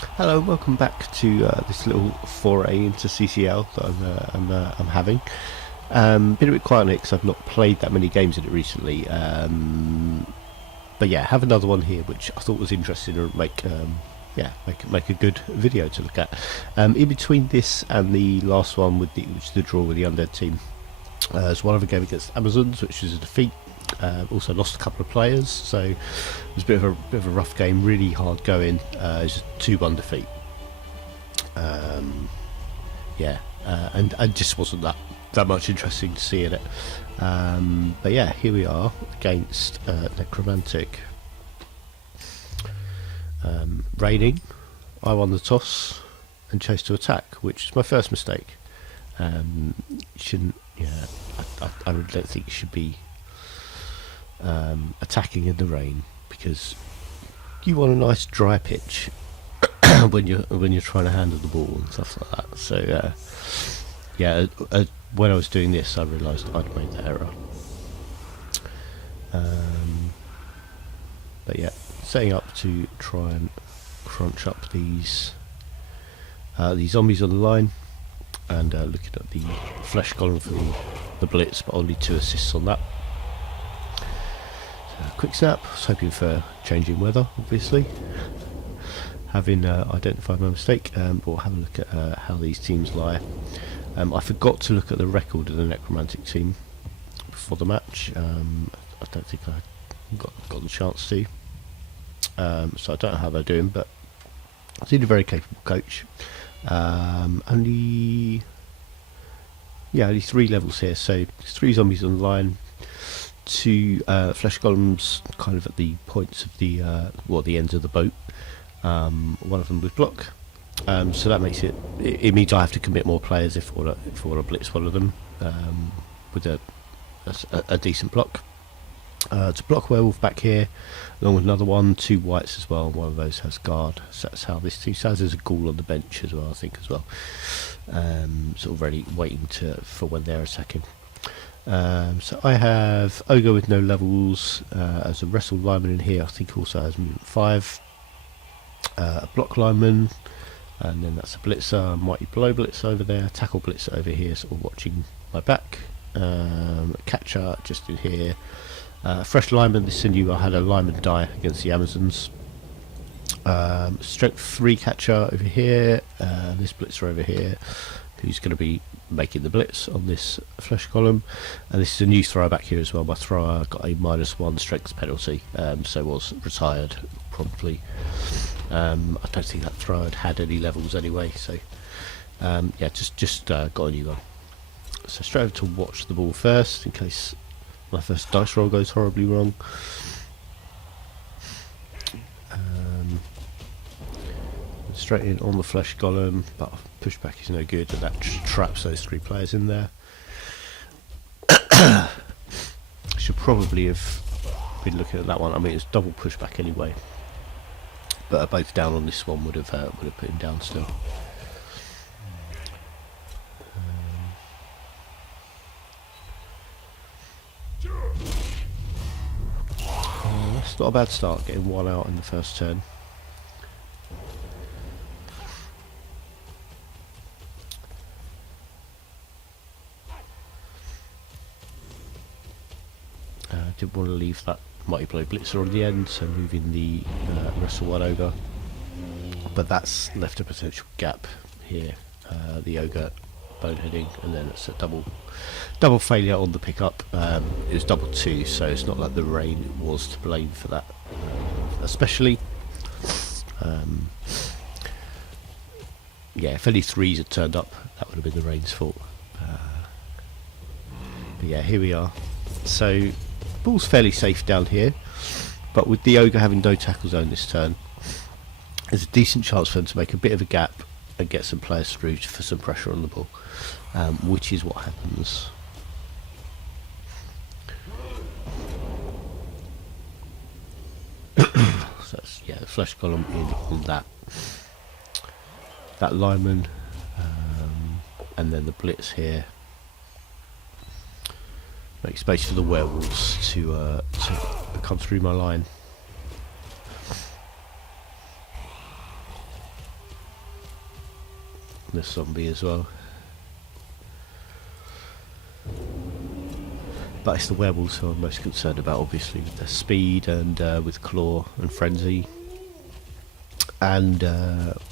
Hello, welcome back to this little foray into CCL that I'm having. Been a bit quiet on it because I've not played that many games in it recently. But yeah, have another one here, which I thought was interesting to make a good video to look at. In between this and the last one, which is the draw with the undead team, there's one other game against Amazons, which was a defeat. Also lost a couple of players, so it was a bit of a rough game, really hard going. It's a 2-1 defeat. And I just wasn't that much interesting to see in it. But yeah, here we are against Necromantic. Raining, I won the toss and chose to attack, which is my first mistake. Shouldn't, yeah, I don't think it should be attacking in the rain, because you want a nice dry pitch when you're trying to handle the ball and stuff like that. So when I was doing this, I realised I'd made the error. But yeah, setting up to try and crunch up these zombies on the line, and looking at the flesh column for the blitz, but only 2 assists on that. Quick snap. I was hoping for changing weather, obviously. Having identified my mistake, we'll have a look at how these teams lie. I forgot to look at the record of the Necromantic team before the match. I don't think I got the chance to. So I don't know how they're doing, but I think a very capable coach. Only 3 levels here, so 3 zombies on the line. 2 flesh columns kind of at the points of the ends of the boat, one of them with block, so that makes it means I have to commit more players if I want to blitz one of them with a decent block. To block werewolf back here, along with another one, 2 whites as well. One of those has guard, so that's how this team stands. There's a ghoul on the bench as well, I think, as well, sort of ready, waiting for when they're attacking. So I have Ogre with no levels as a wrestle lineman in here. I think also has movement 5, a block lineman, and then that's a blitzer, mighty blow blitzer over there, tackle blitzer over here, sort of watching my back, catcher just in here, fresh lineman. This is new. I had a lineman die against the Amazons. Strength 3 catcher over here, this blitzer over here, who's going to be making the blitz on this flesh column, and this is a new thrower back here as well. My thrower got a -1 strength penalty, so was retired promptly. I don't think that thrower had any levels anyway, so just got a new one. So straight over to watch the ball first, in case my first dice roll goes horribly wrong. Straight in on the flesh column, but pushback is no good, and that traps those 3 players in there. Should probably have been looking at that one. I mean, it's double pushback anyway, but both down on this one would have put him down still. That's not a bad start, getting 1 out in the first turn. Didn't want to leave that mighty blow blitzer on the end, so moving the wrestle one over, but that's left a potential gap here. The ogre boneheading, and then it's a double failure on the pickup. It was double 2, so it's not like the rain was to blame for that, especially. If any 3s had turned up, that would have been the rain's fault. But yeah, here we are. So ball's fairly safe down here, but with the ogre having no tackle zone this turn, there's a decent chance for them to make a bit of a gap and get some players through for some pressure on the ball, which is what happens. So that's, the flesh column in on that lineman, and then the blitz here. Make space for the werewolves to come through my line. darkness zombie as well. But it's the werewolves who I'm most concerned about, obviously, with their speed and with claw and frenzy. And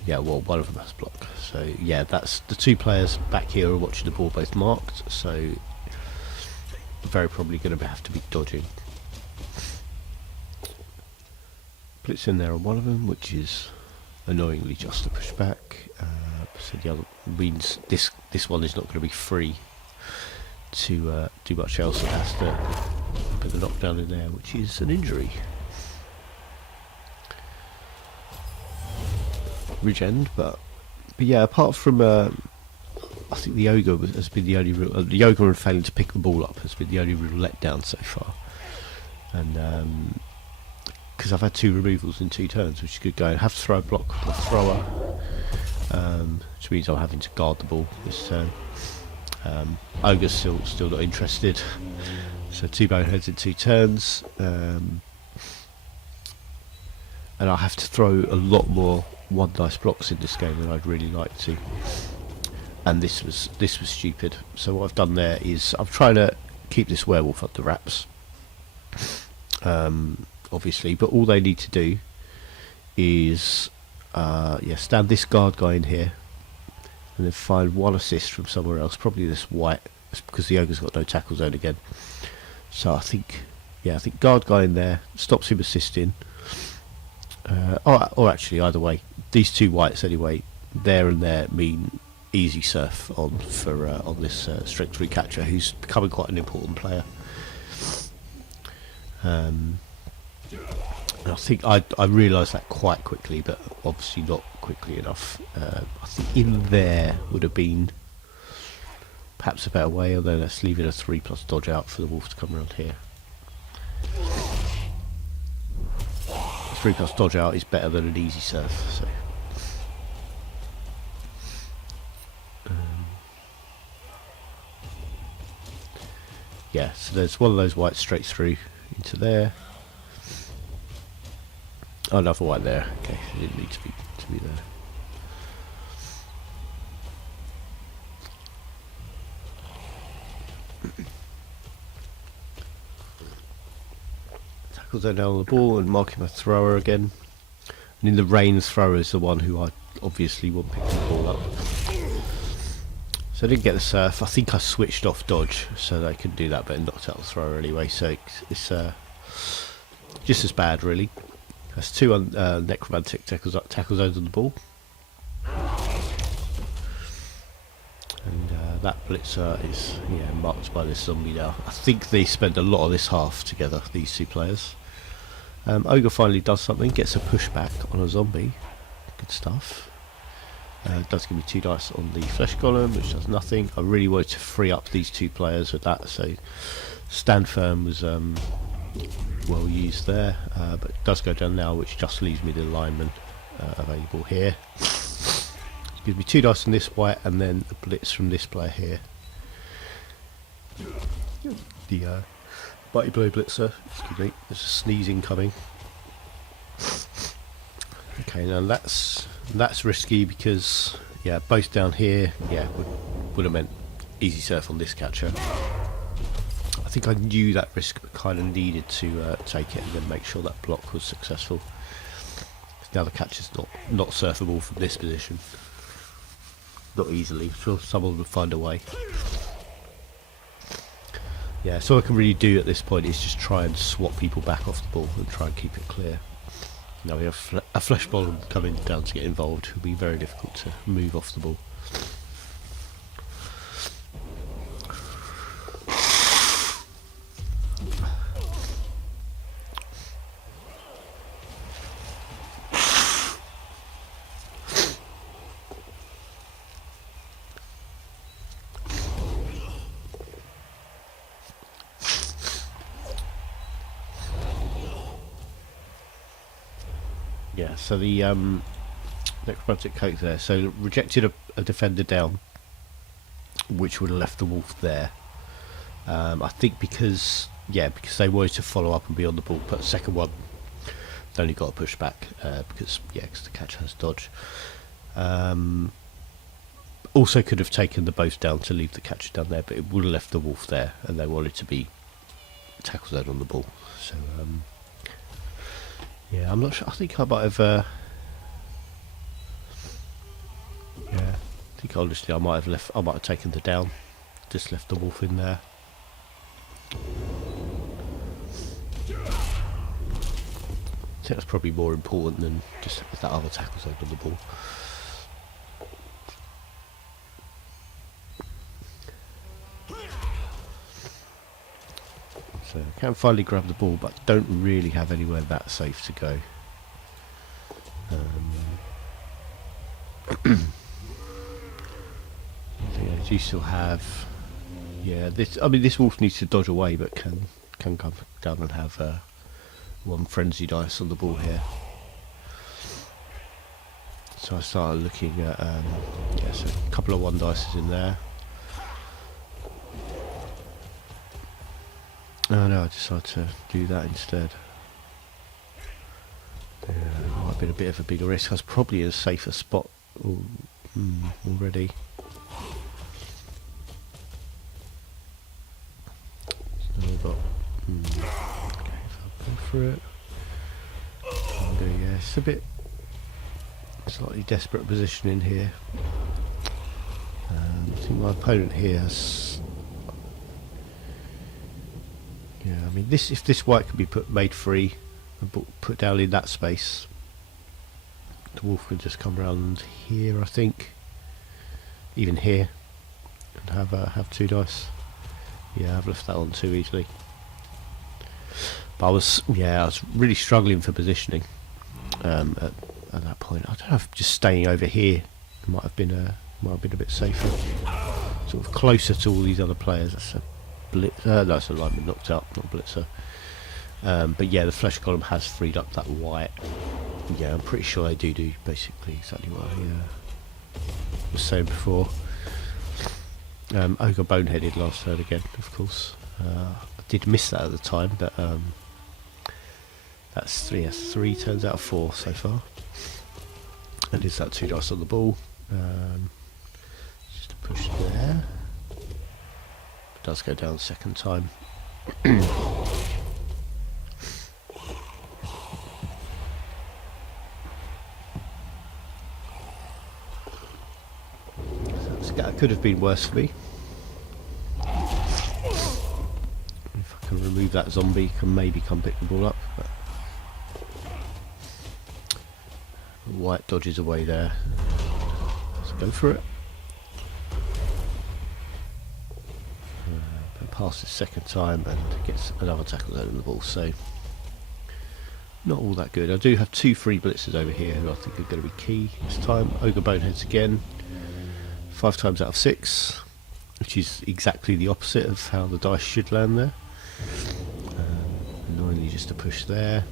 yeah, well, one of them has block. So yeah, that's the two players back here are watching the ball both marked. So very probably going to have to be dodging. Blitz in there on one of them, which is annoyingly just a pushback. So the other means this one is not going to be free to do much else. It has to put the knockdown in there, which is an injury. Regen, but yeah, apart from I think the ogre has been the only real, the ogre and failing to pick the ball up has been the only real letdown so far. And because I've had 2 removals in 2 turns, which is good going. I have to throw a block or thrower, which means I'm having to guard the ball this turn. Ogre's still not interested, so 2 boneheads in 2 turns, and I have to throw a lot more 1 dice blocks in this game than I'd really like to. And this was stupid. So what I've done there is I'm trying to keep this werewolf up the wraps, obviously, but all they need to do is stand this guard guy in here and then find 1 assist from somewhere else, probably this white, because the ogre's got no tackle zone again. So I think guard guy in there stops him assisting, or actually either way, these 2 whites anyway, there and there mean easy surf on for on this strength 3 catcher, who's becoming quite an important player. And I think I realised that quite quickly, but obviously not quickly enough. I think in there would have been perhaps a better way, although let's leave it a 3+ dodge out for the wolf to come around here. 3+ dodge out is better than an easy surf. So. Yeah, so there's one of those whites straight through into there. Oh, another white there. Okay, it didn't need to be there. Tackles down on the ball and marking my thrower again. And in the rain, thrower is the one who I obviously want picking the ball up. So I didn't get the surf. I think I switched off dodge so that I could do that, but it knocked out the thrower anyway. So it's just as bad, really. That's 2 on necromantic tackle zones on the ball, and that blitzer is marked by this zombie now. I think they spend a lot of this half together, these 2 players. Ogre finally does something, gets a pushback on a zombie. Good stuff. Does give me 2 dice on the flesh golem, which does nothing. I really wanted to free up these 2 players with that, so stand firm was well used there, but it does go down now, which just leaves me the lineman available here. Gives me 2 dice on this white, and then a blitz from this player here. The Mighty Blow Blitzer, excuse me, there's a sneeze incoming. Okay, now that's risky because both down here would have meant easy surf on this catcher. I think I knew that risk, but kind of needed to take it and then make sure that block was successful. Now the catcher's not surfable from this position, not easily. I'm sure someone would find a way. Yeah, so all I can really do at this point is just try and swap people back off the ball and try and keep it clear. Now we have a flesh ball coming down to get involved. It will be very difficult to move off the ball. Yeah, so the necromantic coat there, so rejected a defender down, which would have left the wolf there. I think because they wanted to follow up and be on the ball, but the second one they only got a push back because the catcher has dodge. Also could have taken the both down to leave the catcher down there, but it would have left the wolf there, and they wanted to be tackle zone on the ball. So yeah, I'm not sure. I think I might have. Yeah, I think honestly I might have taken the down, just left the wolf in there. I think that's probably more important than just have that other tackle zone on the ball. So I can finally grab the ball, but don't really have anywhere that safe to go. I think I do still have. Yeah, this. I mean, this wolf needs to dodge away, but can come down and have one frenzy dice on the ball here. So I started looking at so a couple of 1 dices in there. Oh no, I decided to do that instead. Yeah, it might have been a bit of a bigger risk. I was probably in a safer spot already. So we've got. Okay, if I go for it. Yeah, it's a bit slightly desperate position in here. I think my opponent here has. Yeah, I mean, if this white can be made free and put down in that space, the wolf can just come around here, I think, even here, and have 2 dice. Yeah, I've left that on too easily. But I was really struggling for positioning at that point. I don't know if just staying over here might have been a bit safer, sort of closer to all these other players. That's a that's a lineman knocked out, not blitzer. But yeah, the flesh column has freed up that white. Yeah, I'm pretty sure they do basically exactly what I was saying before. Ogre boneheaded last turn again, of course. I did miss that at the time, but that's 3 turns out of 4 so far. And is that 2 dice on the ball? Just a push there. Does go down second time. That could have been worse for me. If I can remove that zombie, can maybe come pick the ball up. But white dodges away there. Let's go for it. Passes second time and gets another tackle zone in the ball, so not all that good. I do have 2 free blitzers over here who I think are going to be key this time. Ogre boneheads again, 5 times out of 6, which is exactly the opposite of how the dice should land there. Annoyingly just a push there.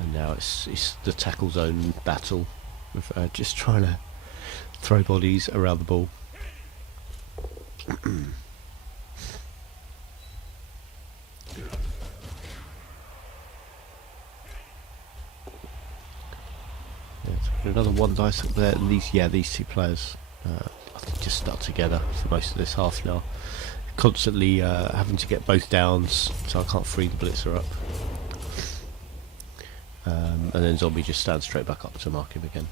And now it's the tackle zone battle with just trying to throw bodies around the ball. Another 1 dice up there, and these 2 players I think just stuck together for most of this half now. Constantly having to get both downs, so I can't free the blitzer up. And then zombie just stands straight back up to mark him again.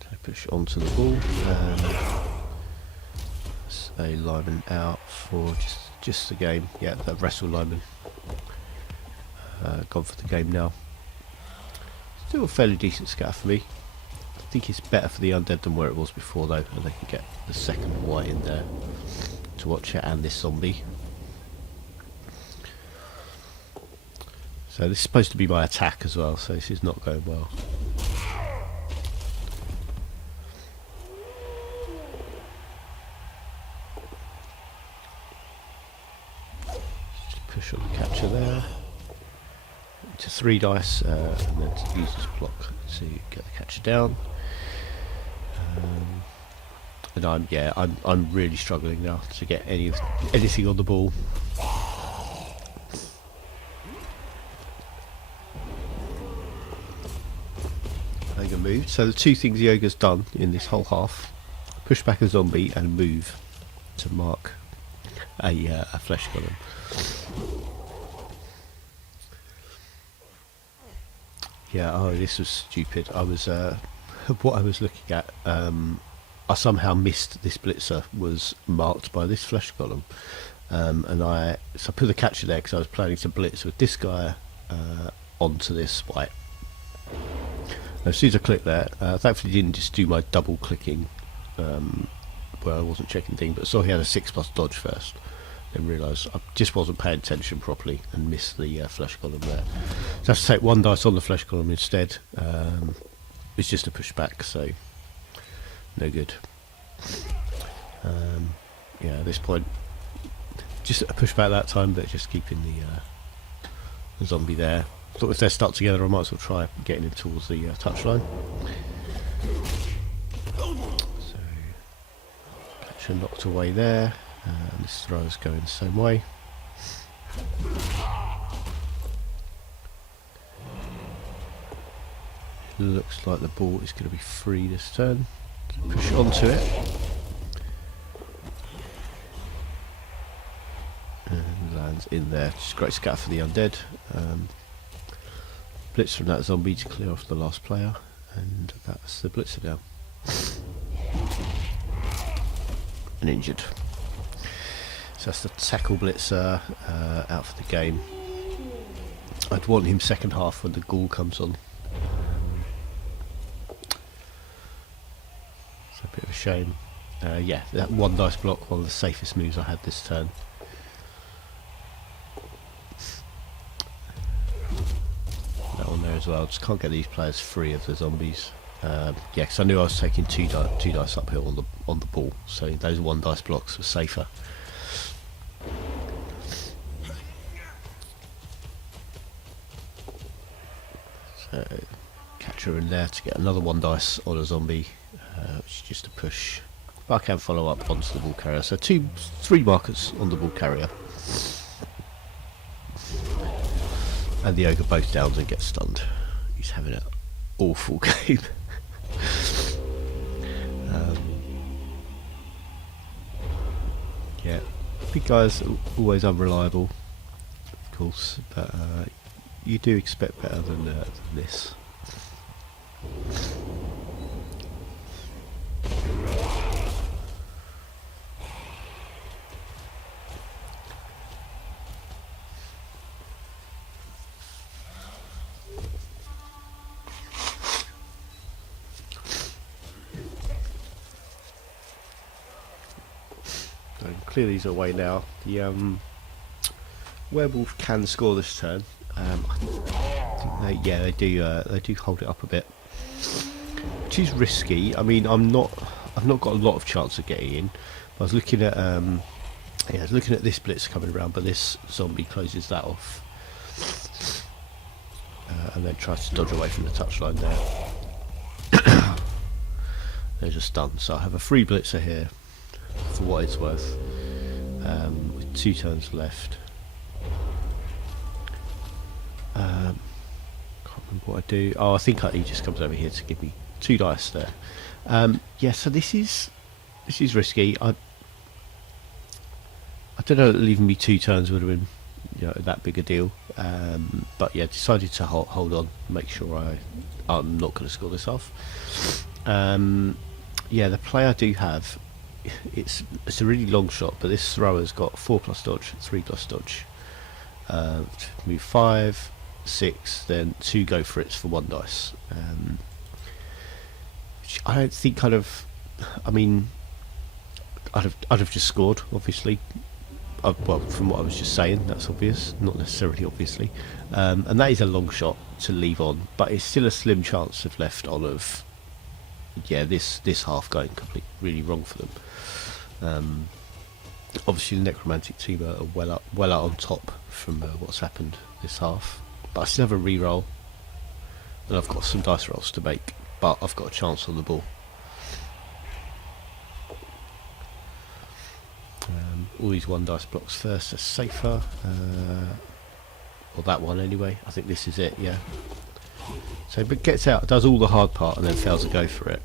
So push onto the ball. A lineman out for just the game. Yeah, that wrestle lineman gone for the game now. Still a fairly decent scatter for me. I think it's better for the undead than where it was before though, and they can get the second white in there to watch it, and this zombie. So this is supposed to be my attack as well, so this is not going well. Just push on the catcher there. Into 3 dice, and then to use this block to get the catcher down. And I'm really struggling now to get anything on the ball. Ogre moved. So the two things the ogre's done in this whole half: push back a zombie and move to mark a flesh golem. Yeah. Oh, this was stupid. I was what I was looking at. I somehow missed this blitzer was marked by this flesh golem, and I put the catcher there because I was planning to blitz with this guy onto this white. As soon as I clicked there, thankfully didn't just do my double clicking where I wasn't checking thing, but saw he had a 6+ dodge first, then realised I just wasn't paying attention properly and missed the flesh column there. So I have to take 1 dice on the flesh column instead. It's just a pushback, so no good. Yeah, at this point, just a pushback that time, but just keeping the zombie there. Thought if they're stuck together, I might as well try getting him towards the touchline. So, catcher knocked away there, and this throw's going the same way. Looks like the ball is going to be free this turn. Push onto it. And lands in there. Just great scatter for the undead. Blitz from that zombie to clear off the last player, and that's the blitzer down. And injured. So that's the tackle blitzer out for the game. I'd want him second half when the ghoul comes on. It's a bit of a shame. Yeah, that 1 dice block, one of the safest moves I had this turn. That one there as well. Just can't get these players free of the zombies. Yeah, because I knew I was taking two dice uphill on the ball, so those 1 dice blocks were safer. So catcher in there to get another 1 dice on a zombie, which is just a push. But I can follow up onto the ball carrier. So 3 markers on the ball carrier. And the ogre both downs and gets stunned. He's having an awful game. Yeah, big guys are always unreliable, of course, but you do expect better than this. Clear these away now. The werewolf can score this turn. I think they do hold it up a bit, which is risky. I mean, I've not got a lot of chance of getting in. I was looking at I was looking at this blitz coming around, but this zombie closes that off, and then tries to dodge away from the touchline there. There's a stun, so I have a free blitzer here for what it's worth, with 2 turns left. Can't remember what I do. Oh, I think he just comes over here to give me 2 dice there. Yeah, so this is risky. I don't know that leaving me 2 turns would have been, you know, that big a deal. But yeah, decided to hold on, make sure I'm not going to score this off. Yeah, the play I do have, it's a really long shot, but this thrower's got 4+ dodge, 3+ dodge. Move 5, 6, then 2 go for it for 1 dice. Which I don't think I mean, I'd have just scored, obviously. Well, from what I was just saying, that's obvious, not necessarily obviously. And that is a long shot to leave on, but it's still a slim chance of left on of, yeah, this half going really wrong for them. Obviously the Necromantic team are well out on top from what's happened this half, but I still have a re-roll, and I've got some dice rolls to make, but I've got a chance on the ball. all these 1 dice blocks first. That's safer. Or that one anyway. I think this is it, yeah. So but gets out, does all the hard part and then fails to go for it.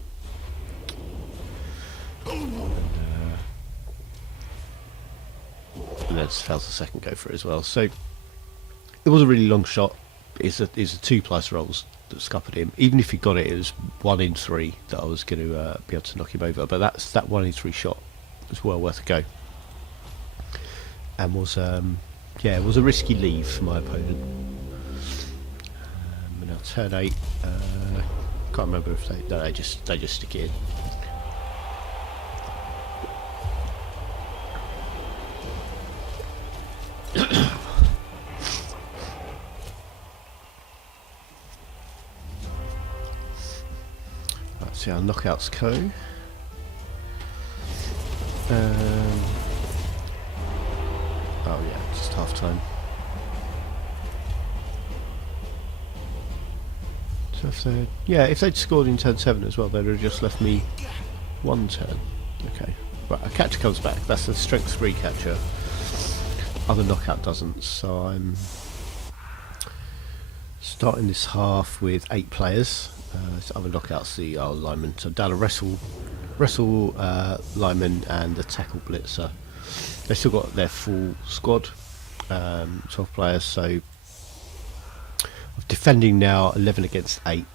And then fails the second go for it as well. So it was a really long shot. It's a 2+ rolls that scuppered him. Even if he got it, it was 1 in 3 that I was going to be able to knock him over. But that 1 in 3 shot was well worth a go. And was it was a risky leave for my opponent. And now turn 8. Can't remember if they just stick it in. Let's see our knockouts go. Oh yeah, just half time. So if they'd scored in turn 7 as well, they'd have just left me 1 turn. Okay, right, a catcher comes back. That's a strength 3 catcher. Other knockout doesn't, so I'm starting this half with 8 players. Other knockouts, the lineman. So down a wrestle lineman and a tackle blitzer. They still got their full squad, 12 players. So I'm defending now 11 against 8.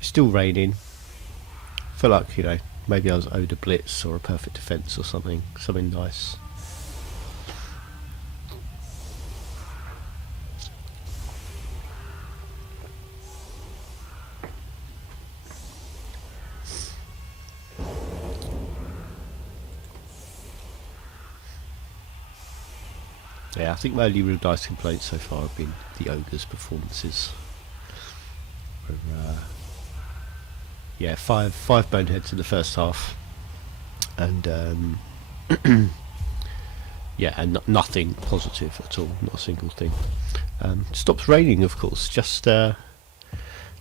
Still raining. Feel like maybe I was owed a blitz or a perfect defence or something nice. Yeah, I think my only real dice complaints so far have been the ogre's performances. Yeah, five boneheads in the first half, and yeah, and nothing positive at all, not a single thing. Stops raining, of course, just as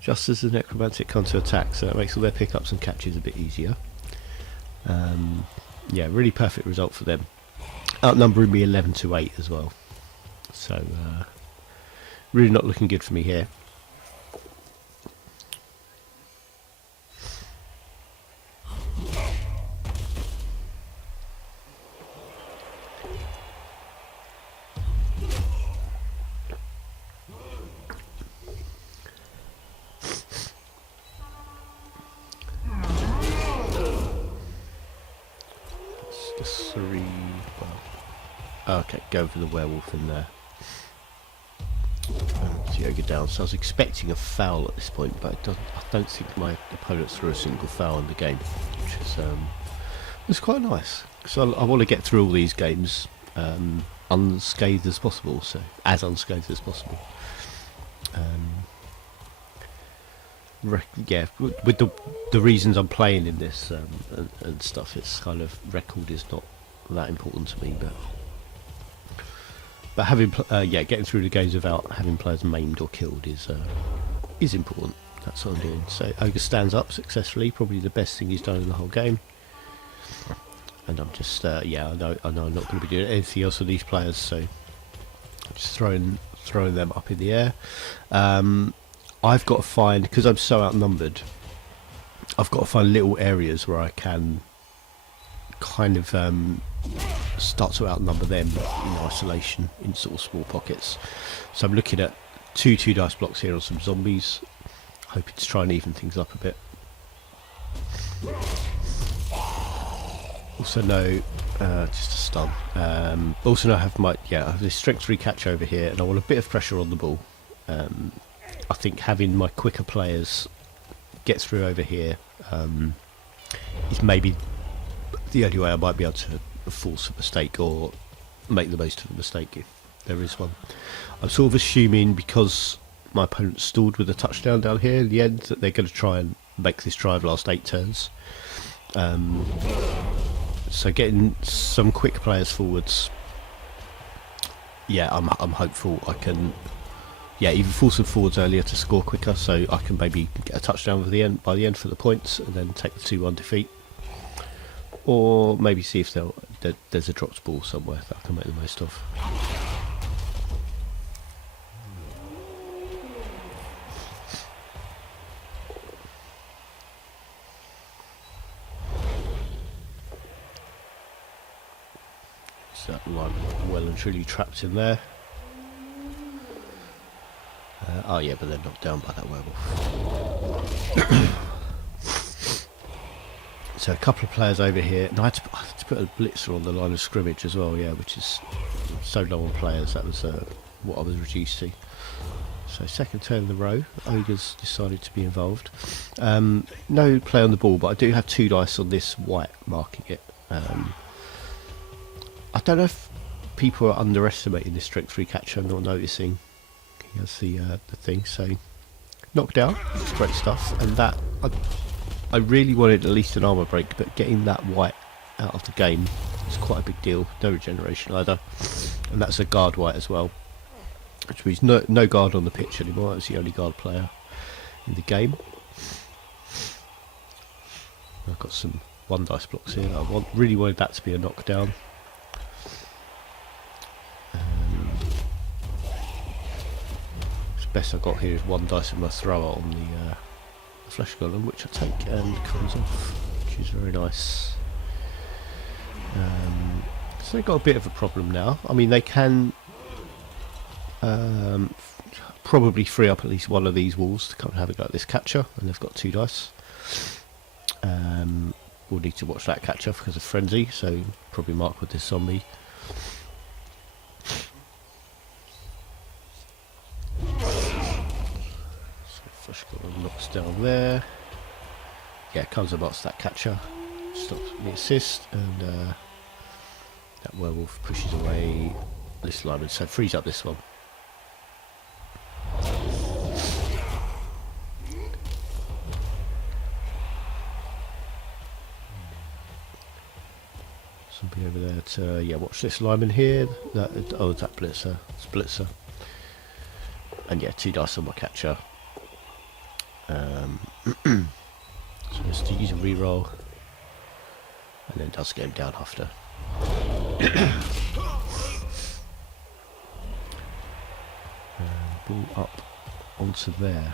the necromantic come to attack, so that makes all their pickups and catches a bit easier. Yeah, really perfect result for them. Outnumbering me 11-8 as well, so really not looking good for me here. Okay, go for the werewolf in there. Yoga down. So I was expecting a foul at this point, but I don't think my opponent threw a single foul in the game, which is it's quite nice. So I want to get through all these games unscathed as possible. So as unscathed as possible. Yeah, with the reasons I'm playing in this and stuff, it's kind of record is not that important to me, but having getting through the games without having players maimed or killed is important. That's what I'm doing. So Ogre stands up successfully, probably the best thing he's done in the whole game. And I'm just I know I'm not going to be doing anything else with these players, so I'm just throwing them up in the air. I've got to find, because I'm so outnumbered, I've got to find little areas where I can kind of start to outnumber them in isolation, in sort of small pockets. So I'm looking at 2 dice blocks here on some zombies, hoping to try and even things up a bit. Also know, just a stun. Also know I have this strength 3 catch over here, and I want a bit of pressure on the ball. I think having my quicker players get through over here is maybe the only way I might be able to force a mistake or make the most of a mistake if there is one. I'm sort of assuming, because my opponent stalled with a touchdown down here in the end, that they're going to try and make this drive last 8 turns. So getting some quick players forwards, yeah, I'm hopeful I can either force them forwards earlier to score quicker, so I can maybe get a touchdown by the end for the points and then take the 2-1 defeat. or maybe see if there's a dropped ball somewhere that I can make the most of. So that line well and truly trapped in there. Oh yeah, but they're knocked down by that werewolf. So a couple of players over here. And I had to put a blitzer on the line of scrimmage as well, yeah, which is so low on players. That was what I was reduced to. So second turn in the row, Ogre's decided to be involved. No play on the ball, but I do have 2 dice on this white marking it. I don't know if people are underestimating this strength 3 catcher, not noticing. He has the thing, so knockdown, it's great stuff. And that I really wanted at least an armor break, but getting that white out of the game is quite a big deal. No regeneration either, and that's a guard white as well, which means no guard on the pitch anymore. That's the only guard player in the game. I've got some 1 dice blocks here. I really wanted that to be a knockdown. Best I got here is 1 dice with my thrower on the flesh golem, which I take and comes off, which is very nice. So they've got a bit of a problem now. I mean, they can probably free up at least one of these walls to come and have a go at this catcher, and they've got 2 dice. We'll need to watch that catcher because of frenzy, so probably mark with this zombie. Flesh golem knocks down there. Yeah, comes and marks that catcher. Stops the assist, and that werewolf pushes away this lineman, so frees up this one. Somebody over there to watch this lineman here. That blitzer, it's blitzer, and yeah, 2 dice on my catcher. So just to use a reroll, and then does get him down after. Ball up onto there.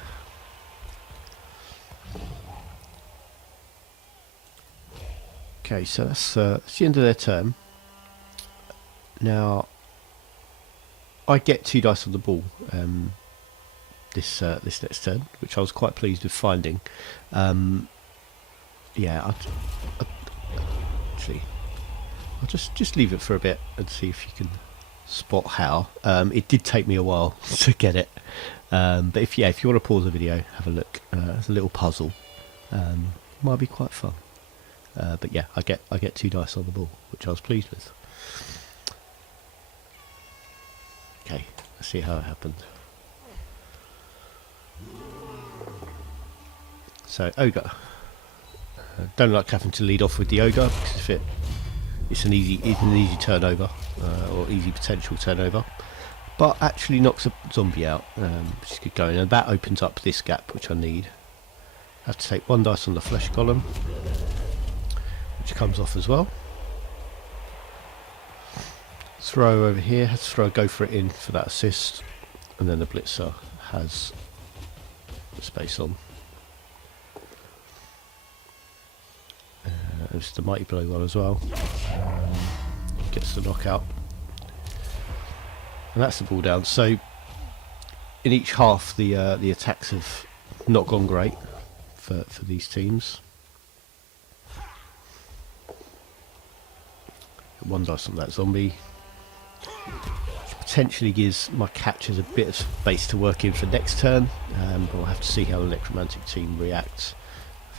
Okay, so that's the end of their turn. Now I get 2 dice on the ball this next turn, which I was quite pleased with finding. Yeah, actually I'll just leave it for a bit and see if you can spot how. It did take me a while to get it, but if you want to pause the video, have a look. It's a little puzzle. Might be quite fun. But yeah, I get 2 dice on the ball, which I was pleased with. Okay, let's see how it happened. So ogre. Don't like having to lead off with the ogre because it's an easy turnover, or easy potential turnover, but actually knocks a zombie out, which is good going, and that opens up this gap which I need. I have to take 1 dice on the flesh golem, which comes off as well. Throw over here, has to throw a go for it in for that assist, and then the blitzer has the space on. It's the mighty blow one as well. Gets the knockout, and that's the ball down. So in each half, the attacks have not gone great for these teams. 1 dice on that zombie, which potentially gives my catchers a bit of space to work in for next turn, but we'll have to see how the Necromantic team reacts.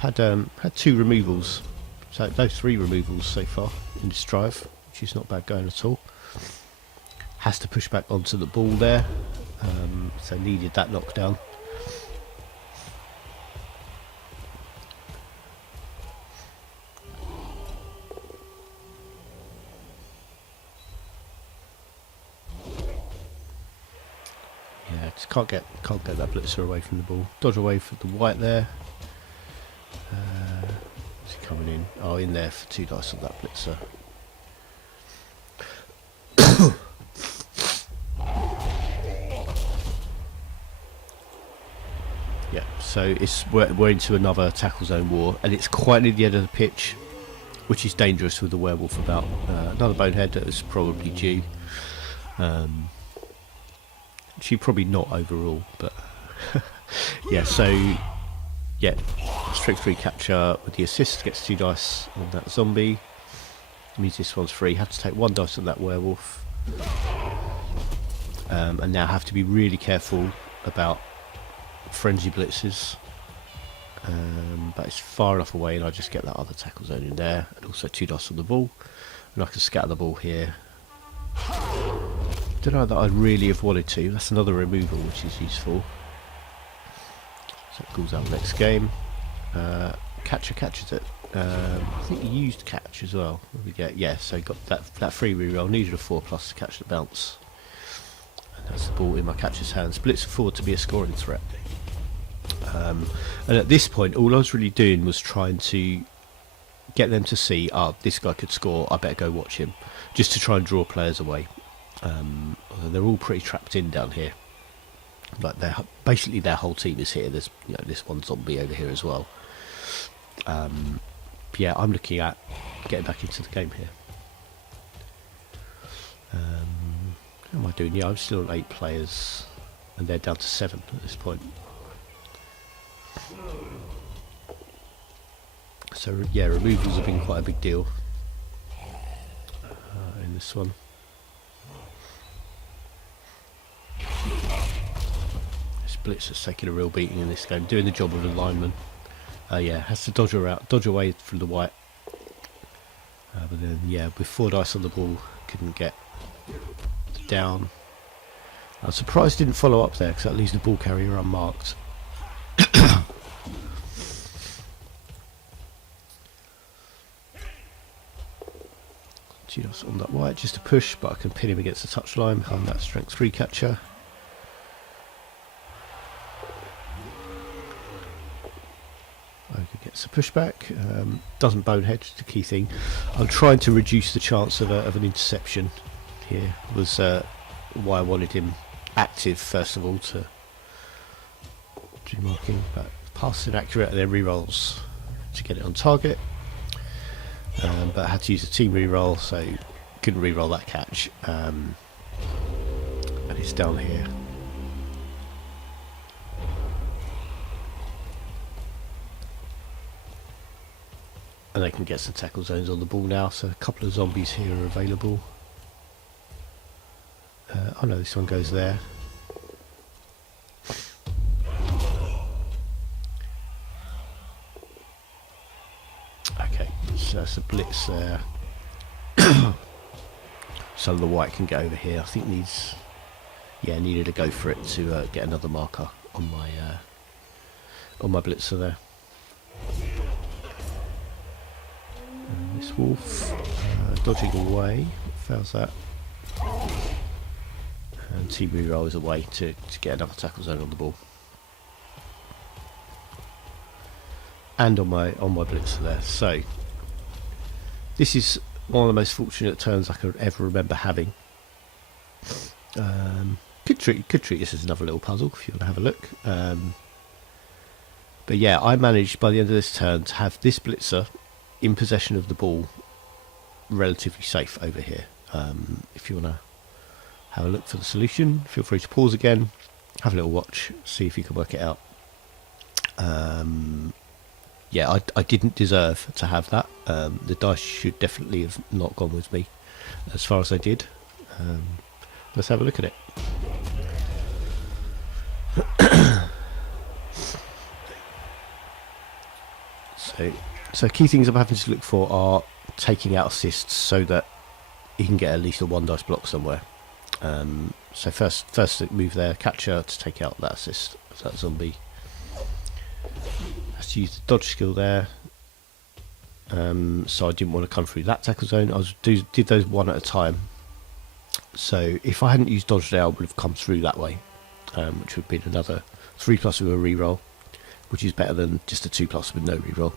I've had 2 removals. So those 3 removals so far in this drive, which is not bad going at all. Has to push back onto the ball there, so needed that knockdown. Yeah, just can't get that blitzer away from the ball. Dodge away from the white there. coming in. Oh, in there for 2 dice on that blitzer. Yeah, so we're into another tackle zone war, and it's quite near the end of the pitch, which is dangerous with the werewolf about. Another bonehead that is probably due. She probably not overall, but yeah. So yeah, strength 3 capture with the assist, gets 2 dice on that zombie. Means this one's free. Have to take 1 dice on that werewolf, and now have to be really careful about frenzy blitzes. But it's far enough away, and I just get that other tackle zone in there, and also 2 dice on the ball, and I can scatter the ball here. Don't know that I really have wanted to. That's another removal, which is useful. So it calls out next game. Catcher catches it. I think he used catch as well. What did we get? Yeah, so got that free reroll. Needed a 4+ to catch the bounce. And that's the ball in my catcher's hand. Splits forward to be a scoring threat. And at this point, all I was really doing was trying to get them to see, this guy could score, I better go watch him. Just to try and draw players away. Although they're all pretty trapped in down here. Like basically their whole team is here. There's this one zombie over here as well. Yeah, I'm looking at getting back into the game here. How am I doing? Yeah, I'm still on 8 players, and they're down to 7 at this point. So yeah, removals have been quite a big deal in this one. Blitz has taken a real beating in this game, doing the job of a lineman. Yeah, has to dodge away from the white. But then, yeah, with 4 dice on the ball, couldn't get down. I'm surprised didn't follow up there, because that leaves the ball carrier unmarked. 2 dice on that white, just a push, but I can pin him against the touchline behind that strength 3 catcher. Gets a pushback, doesn't bonehead, the key thing. I'm trying to reduce the chance of an interception here, was why I wanted him active first of all to do marking, but pass inaccurate and then rerolls to get it on target. But I had to use a team reroll, so couldn't reroll that catch, and it's down here. And they can get some tackle zones on the ball now, so a couple of zombies here are available. Oh no, this one goes there. Okay, so that's a blitz there. So the white can get over here. I think needed to go for it to get another marker on my blitzer there. This wolf dodging away, fails that, and team reroll is away to get another tackle zone on the ball, and on my blitzer there. So this is one of the most fortunate turns I could ever remember having. Could treat this as another little puzzle if you want to have a look. But yeah, I managed by the end of this turn to have this blitzer in possession of the ball, relatively safe over here. If you want to have a look for the solution, feel free to pause again, have a little watch, see if you can work it out. Yeah, I didn't deserve to have that. The dice should definitely have not gone with me as far as I did. Let's have a look at it. So key things I'm having to look for are taking out assists so that you can get at least a 1 dice block somewhere. So first move there, catcher to take out that assist of that zombie. Has to use the dodge skill there. So I didn't want to come through that tackle zone. I did those one at a time. So if I hadn't used dodge there, I would have come through that way, which would have been another 3+ with a reroll, which is better than just a 2+ with no reroll.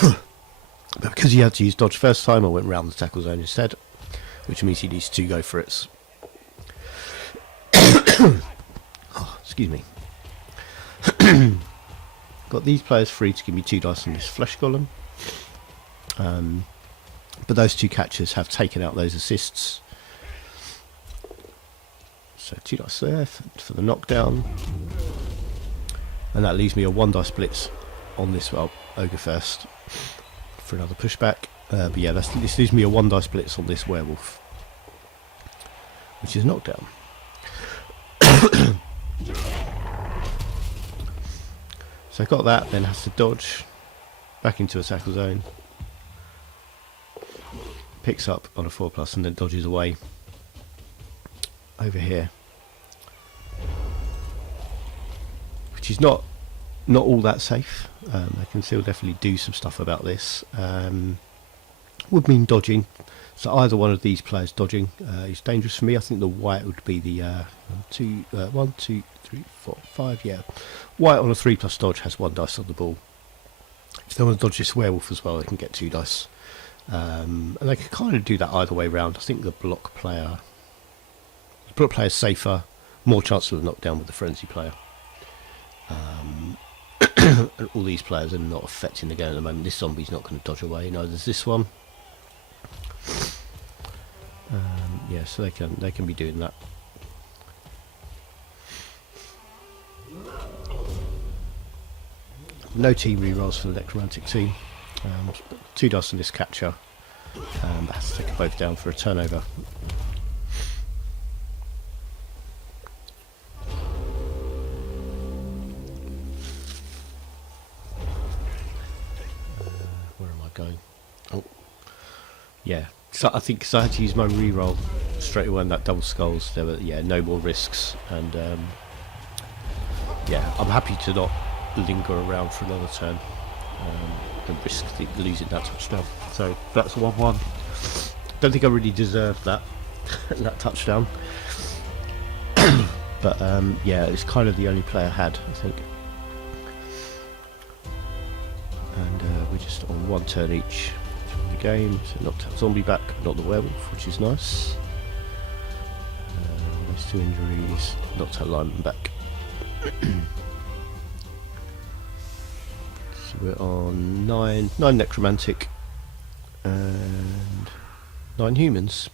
But because he had to use dodge first time, I went round the tackle zone instead, which means he needs to go for it. Oh, excuse me. Got these players free to give me 2 dice on this flesh golem. But those 2 catchers have taken out those assists. So 2 dice there for the knockdown. And that leaves me a 1 dice blitz on this, well, ogre first, for another pushback. But yeah, this leaves me a 1 dice blitz on this werewolf, which is knockdown. So I got that, then has to dodge back into a tackle zone, picks up on a 4+, and then dodges away over here, which is not all that safe. I can still definitely do some stuff about this. Would mean dodging, so either one of these players dodging is dangerous for me. I think the white would be the 1, 2, 3, 4, 5. Yeah, white on a 3+ dodge has 1 dice on the ball. If they want to dodge this werewolf as well, they can get 2 dice, and they can kind of do that either way round. I think the block player is safer, more chance of a knockdown with the frenzy player. And all these players are not affecting the game at the moment. This zombie's not going to dodge away. Neither does this one. Yeah, so they can be doing that. No team rerolls for the Necromantic team. 2 dice on this catcher. Has to take them both down for a turnover. Where am I going? Oh, yeah. So I think because I had to use my reroll straight away on that double skulls, there were no more risks, and yeah, I'm happy to not linger around for another turn and risk losing that touchdown. So that's 1-1. Don't think I really deserved that that touchdown, but yeah, it's kind of the only play I had, I think. And we're just on 1 turn each for the game. So knocked out zombie back, not the werewolf, which is nice. Those 2 injuries, knocked out lineman back. So we're on 9 necromantic and 9 humans.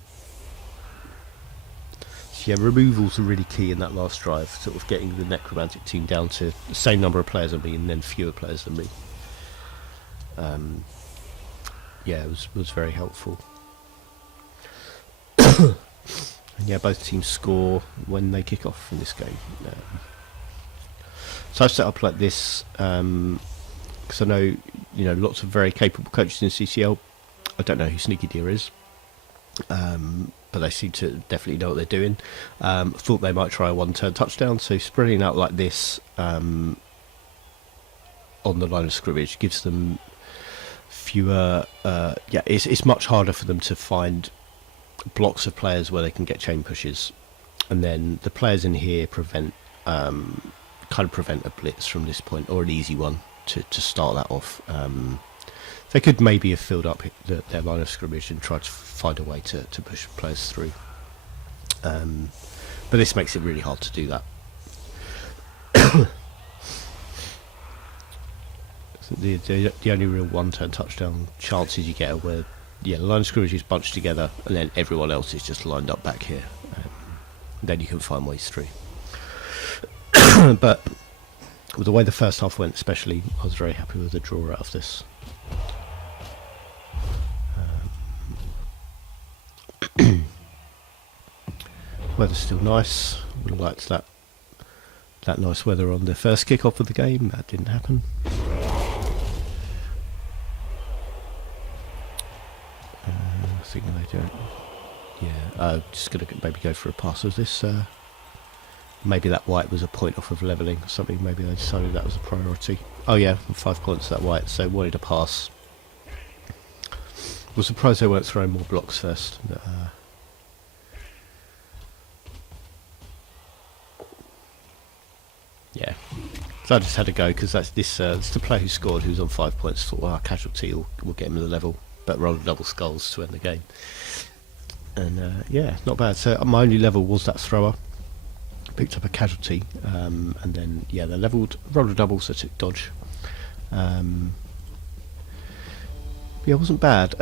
So yeah, removals are really key in that last drive, sort of getting the necromantic team down to the same number of players as me and then fewer players than me. Yeah, it was very helpful. And yeah, both teams score when they kick off in this game. So I've set up like this because I know lots of very capable coaches in CCL. I don't know who Sneaky Deer is, but they seem to definitely know what they're doing. Thought they might try a 1-turn touchdown, so spreading out like this on the line of scrimmage gives them fewer. It's much harder for them to find blocks of players where they can get chain pushes, and then the players in here prevent a blitz from this point, or an easy one to start that off. They could maybe have filled up their line of scrimmage and tried to find a way to push players through, but this makes it really hard to do that. The only real 1-turn touchdown chances you get are where the line of scrimmage is bunched together and then everyone else is just lined up back here. Then you can find ways through. But with the way the first half went especially, I was very happy with the draw out of this. Weather's still nice. Would have liked that nice weather on the first kick-off of the game. That didn't happen. I think they don't. Yeah, just going to maybe go for a pass of this. Maybe that white was a point off of levelling or something. Maybe they decided that was a priority. Oh yeah, 5 points that white, so wanted a pass. Was surprised they weren't throwing more blocks first. But, yeah, So I just had to go because that's it's the player who scored, who's on 5 points. Thought, well, our casualty will get him to the level, but rolled double skulls to end the game. And yeah, not bad. So my only level was that thrower. Picked up a casualty, and then yeah, they rolled a double, so took dodge. Yeah, it wasn't bad.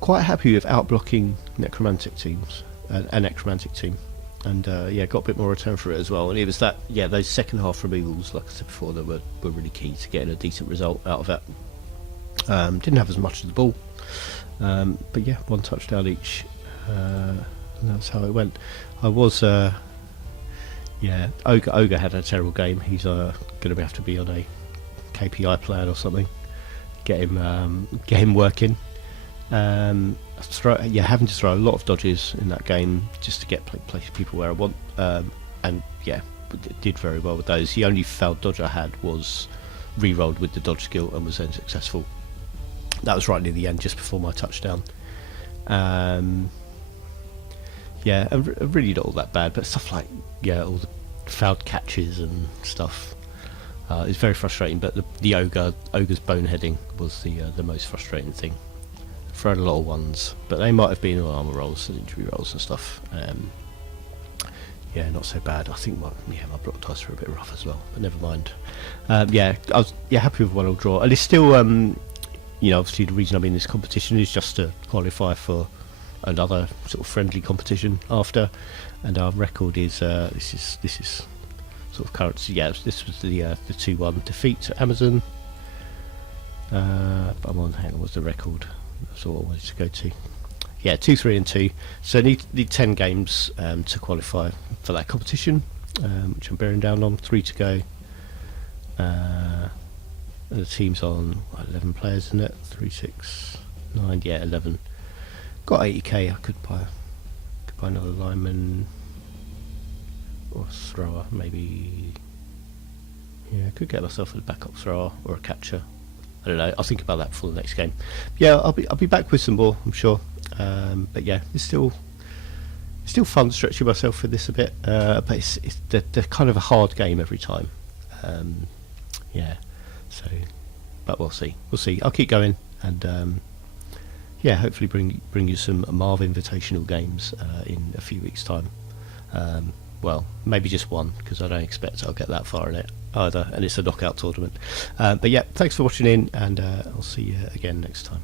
Quite happy with outblocking necromantic teams, a necromantic team. And yeah, got a bit more return for it as well. And it was that, yeah, those second half removals, like I said before, that were really key to getting a decent result out of it. Didn't have as much of the ball, but yeah, 1 touchdown each, and that's how it went. I was, yeah, Ogre had a terrible game. He's going to have to be on a KPI plan or something. Get him working. Having to throw a lot of dodges in that game just to get place people where I want, and yeah, did very well with those. The only failed dodge I had was re-rolled with the dodge skill and was then successful. That was right near the end, just before my touchdown. Yeah, really not all that bad, but stuff like, yeah, all the failed catches and stuff is very frustrating. But the ogre's boneheading was the most frustrating thing. Thrown a lot of ones, but they might have been on armor rolls and injury rolls and stuff. Yeah, not so bad. I think my block dice were a bit rough as well, but never mind. Yeah, I was happy with 1-1 draw, and it's still obviously the reason I'm in this competition is just to qualify for another sort of friendly competition after, and our record is this is sort of current. Yeah, this was the 2-1 defeat to Amazon. But hang on, what's the record? That's all I wanted to go to. Yeah, 2-3-2. So need 10 games to qualify for that competition, which I'm bearing down on. 3 to go. And the team's on 11 players, isn't it? 3, 6, 9. Yeah, 11. Got 80k. I could buy another lineman or a thrower, maybe. Yeah, I could get myself a backup thrower or a catcher. I don't know. I'll think about that for the next game. Yeah, I'll be back with some more, I'm sure. But yeah, it's still fun stretching myself with this a bit. But it's they're kind of a hard game every time. Yeah. So, but we'll see. I'll keep going, and yeah, hopefully bring you some Marvinvitational games in a few weeks' time. Well, maybe just one, because I don't expect I'll get that far in it either, and it's a knockout tournament. But yeah, thanks for watching in, and I'll see you again next time.